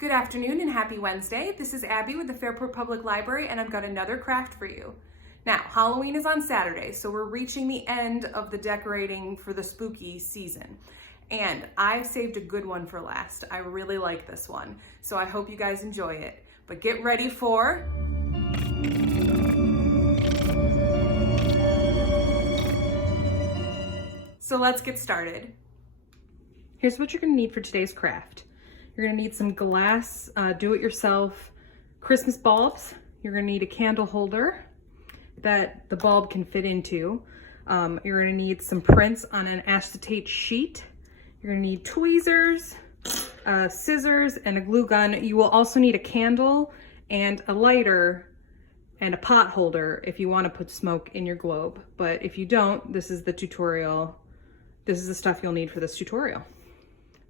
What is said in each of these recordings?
Good afternoon and happy Wednesday. This is Abby with the Fairport Public Library and I've got another craft for you. Now, Halloween is on Saturday, so we're reaching the end of the decorating for the spooky season. And I've saved a good one for last. I really like this one, so I hope you guys enjoy it. But get ready for... So let's get started. Here's what you're gonna need for today's craft. You're gonna need some glass, do-it-yourself Christmas bulbs. You're gonna need a candle holder that the bulb can fit into. You're gonna need some prints on an acetate sheet. You're gonna need tweezers, scissors, and a glue gun. You will also need a candle and a lighter and a pot holder if you wanna put smoke in your globe. But if you don't, this is the tutorial. This is the stuff you'll need for this tutorial.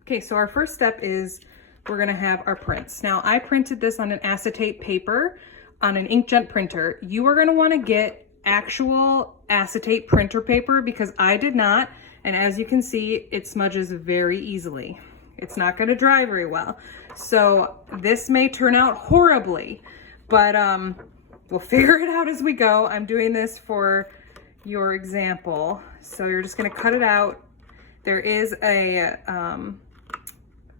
Okay, so our first step is we're gonna have our prints. Now, I printed this on an acetate paper on an inkjet printer. You are gonna wanna get actual acetate printer paper because I did not, and as you can see, it smudges very easily. It's not gonna dry very well. So this may turn out horribly, but we'll figure it out as we go. I'm doing this for your example. So you're just gonna cut it out. There is a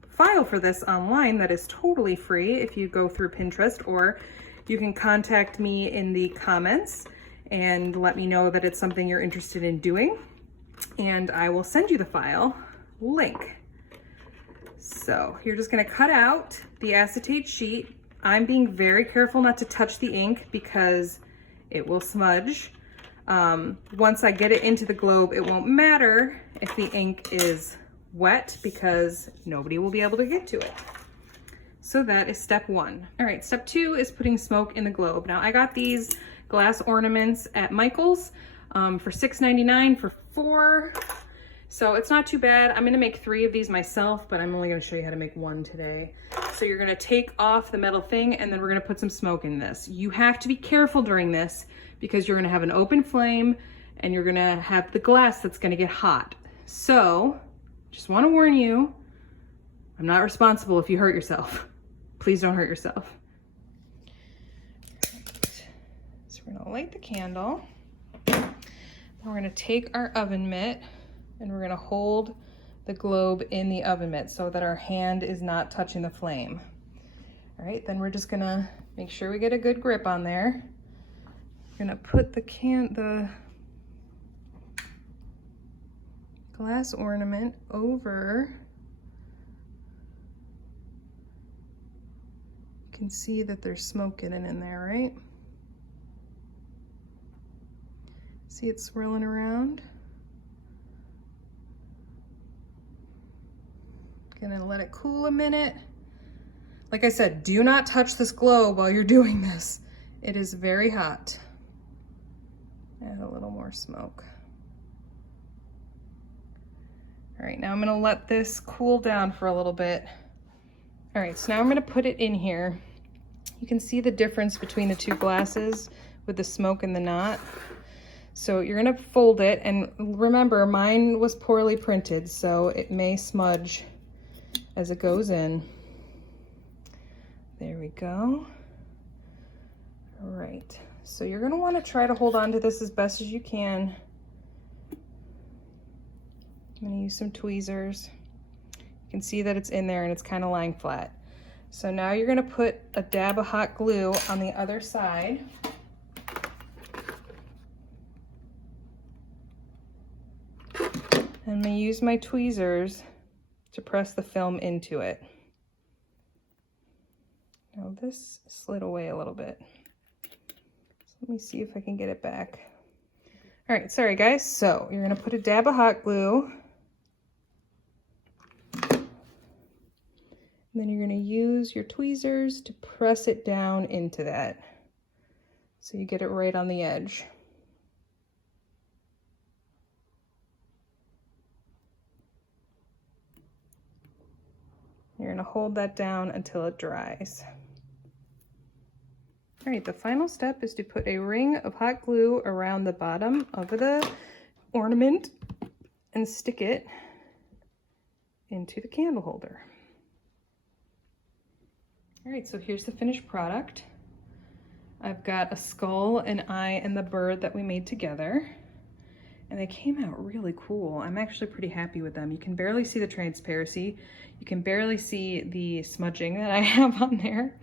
file for this online that is totally free if you go through Pinterest, or you can contact me in the comments and let me know that it's something you're interested in doing, and I will send you the file link. So you're just gonna cut out the acetate sheet. I'm being very careful not to touch the ink because it will smudge. Once I get it into the globe, it won't matter if the ink is wet because nobody will be able to get to it. So that is step one. All right, step two is putting smoke in the globe. Now I got these glass ornaments at Michael's for $6.99 for 4. So it's not too bad. I'm gonna make 3 of these myself, but I'm only gonna show you how to make 1 today. So you're gonna take off the metal thing and then we're gonna put some smoke in this. You have to be careful during this because you're gonna have an open flame and you're gonna have the glass that's gonna get hot. So just wanna warn you, I'm not responsible if you hurt yourself. Please don't hurt yourself. Right. So we're gonna light the candle. We're gonna take our oven mitt and we're gonna hold the globe in the oven mitt so that our hand is not touching the flame. All right, then we're just gonna make sure we get a good grip on there. We're gonna put the glass ornament over. You can see that there's smoke getting in there, right? See it swirling around? Gonna let it cool a minute. Like I said, do not touch this globe while you're doing this. It is very hot. Add a little more smoke. All right, now I'm gonna let this cool down for a little bit. All right, so now I'm gonna put it in here. You can see the difference between the 2 glasses with the smoke and the knot. So you're gonna fold it, and remember, mine was poorly printed, so it may smudge as it goes in. There we go. All right, so you're gonna wanna try to hold on to this as best as you can. I'm gonna use some tweezers. You can see that it's in there and it's kind of lying flat. So now you're gonna put a dab of hot glue on the other side. I'm gonna use my tweezers to press the film into it. Now this slid away a little bit. So let me see if I can get it back. All right, sorry guys. So you're gonna put a dab of hot glue. And then you're gonna use your tweezers to press it down into that. So you get it right on the edge. You're gonna hold that down until it dries. All right, the final step is to put a ring of hot glue around the bottom of the ornament and stick it into the candle holder. All right, so here's the finished product. I've got a skull, an eye, and the bird that we made together. And they came out really cool. I'm actually pretty happy with them. You can barely see the transparency. You can barely see the smudging that I have on there.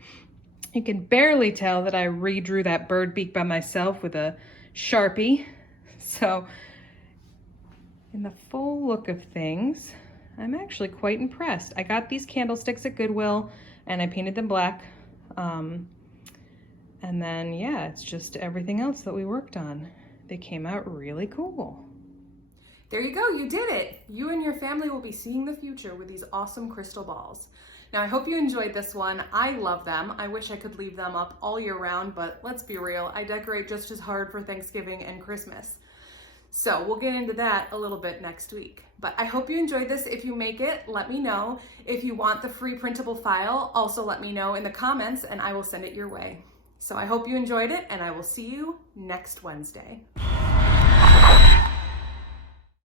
You can barely tell that I redrew that bird beak by myself with a Sharpie. So in the full look of things, I'm actually quite impressed. I got these candlesticks at Goodwill and I painted them black. And then, yeah, it's just everything else that we worked on. They came out really cool. There you go, you did it. You and your family will be seeing the future with these awesome crystal balls. Now, I hope you enjoyed this one. I love them. I wish I could leave them up all year round, but let's be real, I decorate just as hard for Thanksgiving and Christmas. So we'll get into that a little bit next week. But I hope you enjoyed this. If you make it, let me know. If you want the free printable file, also let me know in the comments and I will send it your way. So I hope you enjoyed it and I will see you next Wednesday.